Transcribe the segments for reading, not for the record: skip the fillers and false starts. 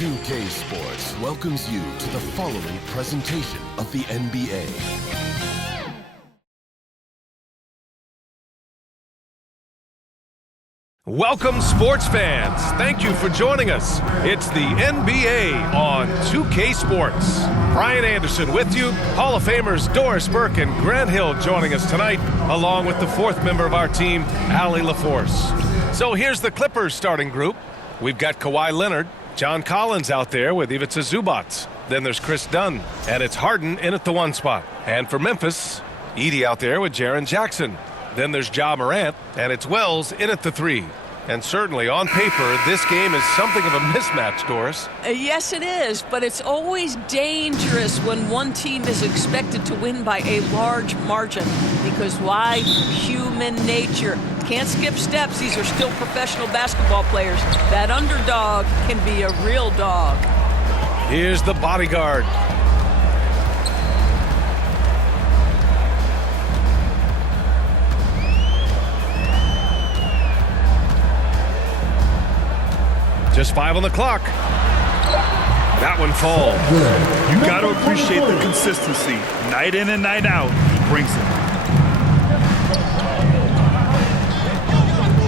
2K Sports welcomes you to the following presentation of the NBA. Welcome, sports fans. Thank you for joining us. It's the NBA on 2K Sports. Brian Anderson with you. Hall of Famers Doris Burke and Grant Hill joining us tonight, along with the fourth member of our team, Allie LaForce. So here's the Clippers starting group. We've got Kawhi Leonard, John Collins out there with Ivica Zubac. Then there's Chris Dunn, and it's Harden in at the 1 spot. And for Memphis, Edey out there with Jaren Jackson. Then there's Ja Morant, and it's Wells in at the 3. And certainly on paper, this game is something of a mismatch, Doris. Yes, it is, but it's always dangerous when one team is expected to win by a large margin. Because why? Human nature. Can't skip steps. These are still professional basketball players. That underdog can be a real dog. Here's the bodyguard. Just 5 on the clock. That one falls. You got to appreciate the consistency. Night in and night out, he brings it.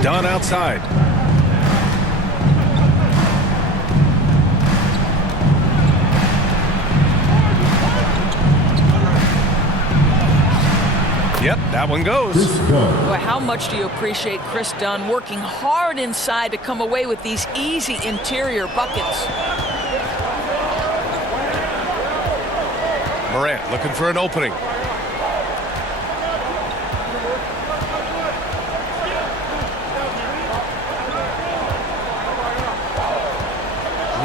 Dunn outside. Yep, that one goes. Boy, how much do you appreciate Chris Dunn working hard inside to come away with these easy interior buckets? Morant looking for an opening.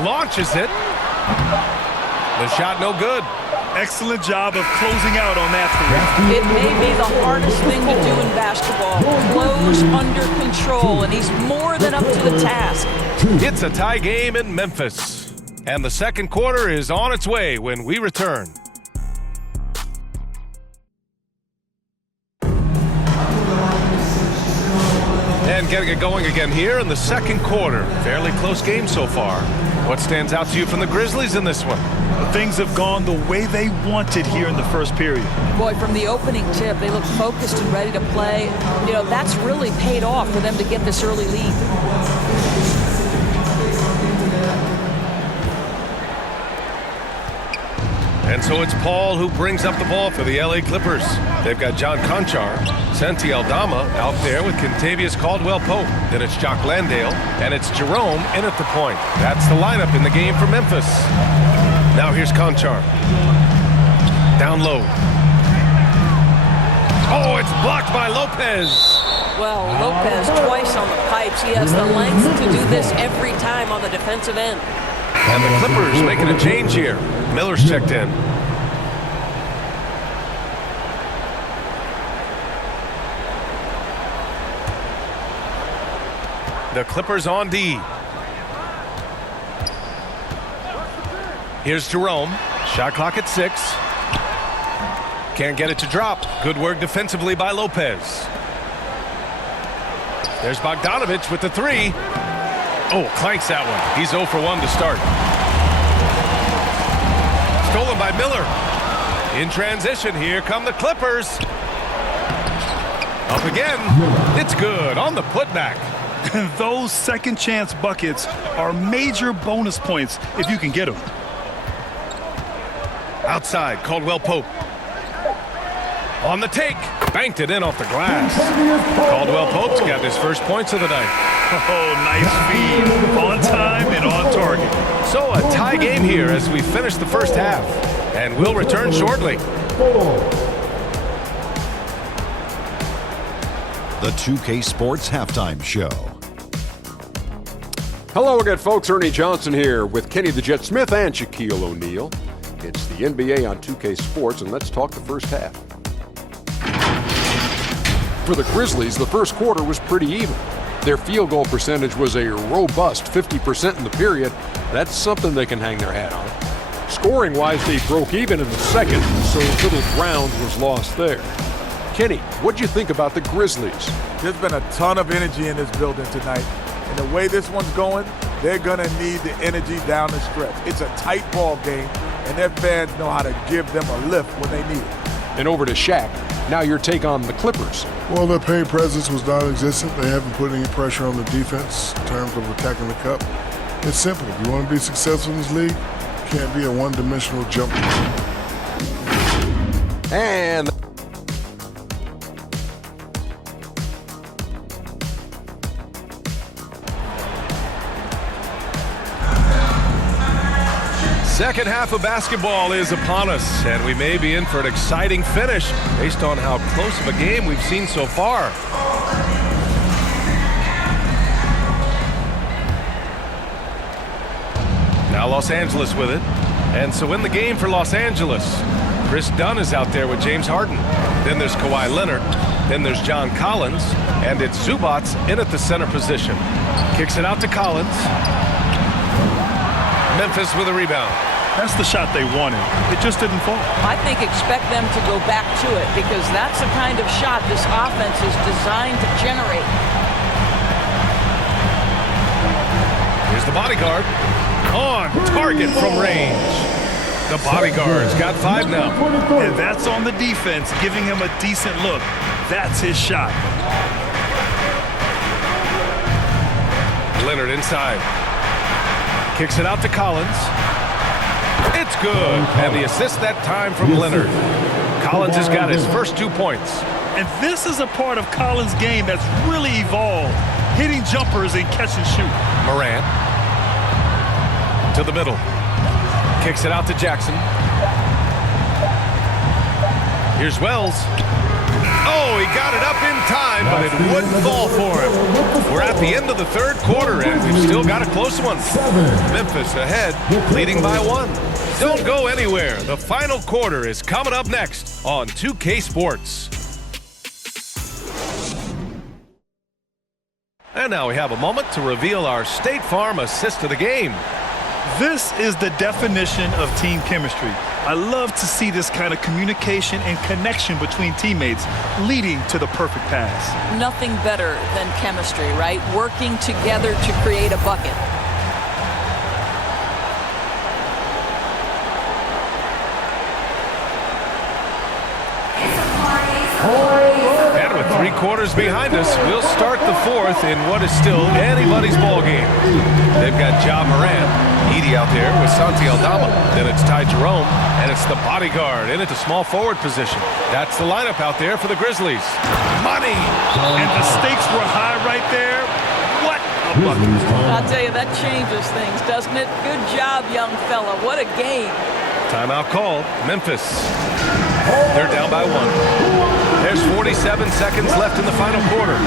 Launches it. The shot no good. Excellent job of closing out on that three. It may be the hardest thing to do in basketball. Close under control, and he's more than up to the task. It's a tie game in Memphis. And the second quarter is on its way when we return. And getting it going again here in the second quarter. Fairly close game so far. What stands out to you from the Grizzlies in this one? Things have gone the way they wanted here in the first period. Boy, from the opening tip, they look focused and ready to play. You know, that's really paid off for them to get this early lead. And so it's Paul who brings up the ball for the LA Clippers. They've got John Conchar, Santi Aldama out there with Kentavious Caldwell-Pope. Then it's Jock Landale, and it's Jerome in at the point. That's the lineup in the game for Memphis. Now here's Conchar. Down low. Oh, it's blocked by Lopez. Well, Lopez twice on the pipes. He has the length to do this every time on the defensive end. And the Clippers making a change here. Miller's checked in. The Clippers on D. Here's Jerome. Shot clock at 6. Can't get it to drop. Good work defensively by Lopez. There's Bogdanovich with the 3. Oh, clanks that one. He's 0 for 1 to start. Stolen by Miller. In transition, here come the Clippers. Up again. It's good on the putback. Those second chance buckets are major bonus points if you can get them. Outside, Caldwell-Pope. On the take. Banked it in off the glass. Caldwell-Pope's got his first points of the night. Oh, nice feed. On time and on target. So a tie game here as we finish the first half. And we'll return shortly. The 2K Sports Halftime Show. Hello again, folks. Ernie Johnson here with Kenny the Jet Smith and Shaquille O'Neal. It's the NBA on 2K Sports, and let's talk the first half. For the Grizzlies, the first quarter was pretty even. Their field goal percentage was a robust 50% in the period. That's something they can hang their hat on. Scoring-wise, they broke even in the second, so little ground was lost there. Kenny, what'd you think about the Grizzlies? There's been a ton of energy in this building tonight. And the way this one's going, they're going to need the energy down the stretch. It's a tight ball game, and their fans know how to give them a lift when they need it. And over to Shaq. Now your take on the Clippers. Well, their paint presence was non-existent. They haven't put any pressure on the defense in terms of attacking the cup. It's simple. If you want to be successful in this league, you can't be a one-dimensional jumper. And second half of basketball is upon us, and we may be in for an exciting finish based on how close of a game we've seen so far. Now Los Angeles with it. And so in the game for Los Angeles, Chris Dunn is out there with James Harden. Then there's Kawhi Leonard. Then there's John Collins. And it's Zubac in at the center position. Kicks it out to Collins. Memphis with a rebound. That's the shot they wanted. It just didn't fall. I think expect them to go back to it because that's the kind of shot this offense is designed to generate. Here's the bodyguard. On target from range. The bodyguard's got 5 now. And that's on the defense, giving him a decent look. That's his shot. Leonard inside. Kicks it out to Collins. It's good. And the assist that time from Leonard. Collins has got his first 2 points. And this is a part of Collins' game that's really evolved, hitting jumpers and catch and shoot. Morant to the middle. Kicks it out to Jackson. Here's Wells. Oh, he got it up in time, but it wouldn't fall for him. We're at the end of the third quarter, and we've still got a close one. Memphis ahead, leading by 1. Don't go anywhere. The final quarter is coming up next on 2K Sports. And now we have a moment to reveal our State Farm assist of the game. This is the definition of team chemistry. I love to see this kind of communication and connection between teammates leading to the perfect pass. Nothing better than chemistry, right? Working together to create a bucket. And with 3 quarters behind us, we'll start the fourth in what is still anybody's ball game. They've got Ja Morant, Edie out there with Santi Aldama. Then it's Ty Jerome, and it's the bodyguard in at the small forward position. That's the lineup out there for the Grizzlies. Money! And the stakes were high right there. What a bucket. I'll tell you, that changes things, doesn't it? Good job, young fella. What a game. Timeout called. Memphis. They're down by 1. There's 47 seconds left in the final quarter.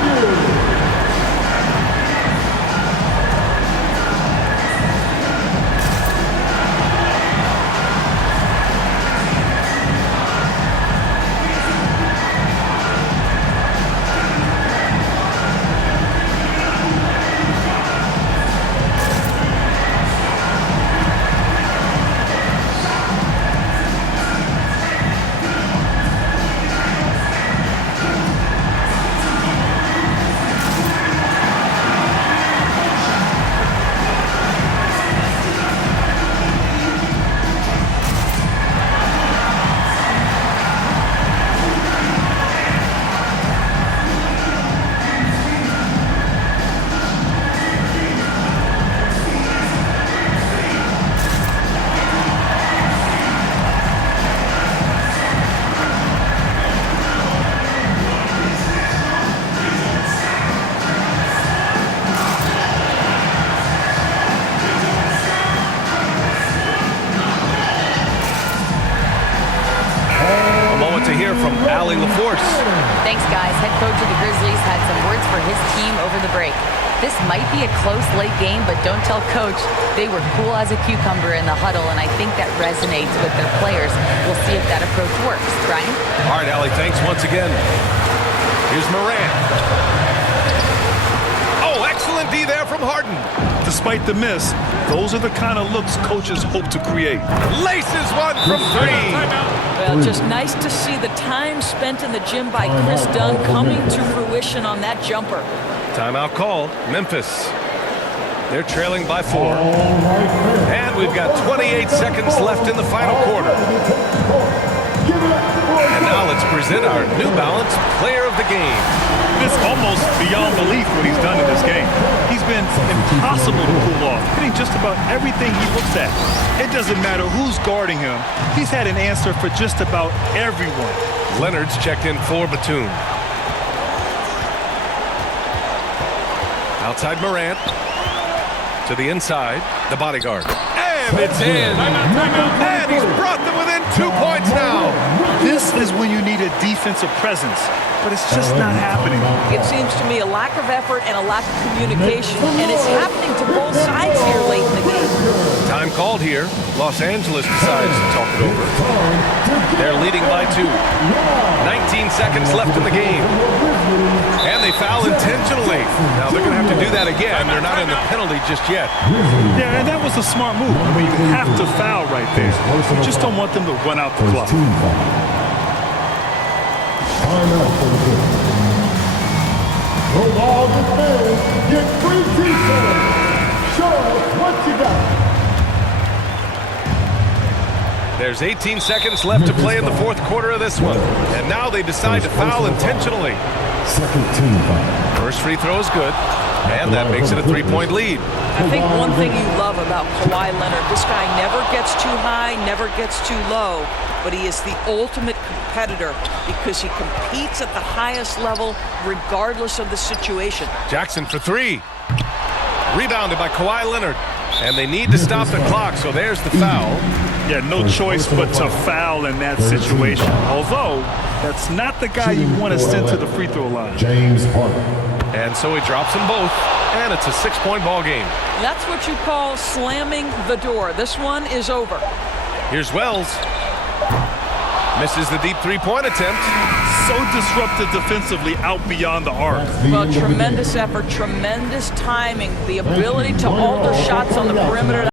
Thanks, guys. Head coach of the Grizzlies had some words for his team over the break. This might be a close late game, but don't tell coach. They were cool as a cucumber in the huddle, and I think that resonates with their players. We'll see if that approach works. Brian? All right, Allie, thanks once again. Here's Morant. Oh, excellent D there from Harden. Despite the miss, those are the kind of looks coaches hope to create. Laces one from 3. Well, just nice to see the time spent in the gym by Chris Dunn coming to fruition on that jumper. Timeout called. Memphis. They're trailing by 4. And we've got 28 seconds left in the final quarter. And now let's present our New Balance Player of the Game. It's almost beyond belief what he's done in this game. He's been impossible to pull off, hitting just about everything he looks at. It doesn't matter who's guarding him. He's had an answer for just about everyone. Leonard's checked in for Batum. Outside Morant. To the inside, the bodyguard. And it's in. And he's brought them within 2 points now. This is when you need a defensive presence, but it's just not happening. It seems to me a lack of effort and a lack of communication, and it's happening to both sides here late in the game. Time called here. Los Angeles decides to talk it over. They're leading by 2. 19 seconds left in the game. And they foul intentionally. Now they're going to have to do that again. They're not in the penalty just yet. Yeah, and that was a smart move. I mean, you have to foul right there. You just don't want them to run out the clock. Go all the fans, get free t-shirts. Show us what you got. There's 18 seconds left to play in the fourth quarter of this one. And now they decide to foul intentionally. Second team foul. First free throw is good. And that makes it a 3-point lead. I think one thing you love about Kawhi Leonard, this guy never gets too high, never gets too low, but he is the ultimate competitor because he competes at the highest level regardless of the situation. Jackson for 3. Rebounded by Kawhi Leonard. And they need to stop the clock, so there's the foul. Yeah, no choice but to foul in that situation. Although, that's not the guy you want to send to the free throw line. James Harden. And so he drops them both, and it's a 6-point ball game. That's what you call slamming the door. This one is over. Here's Wells. Misses the deep three-point attempt. So disruptive defensively out beyond the arc. Well, tremendous effort, tremendous timing, the ability to alter shots on the perimeter.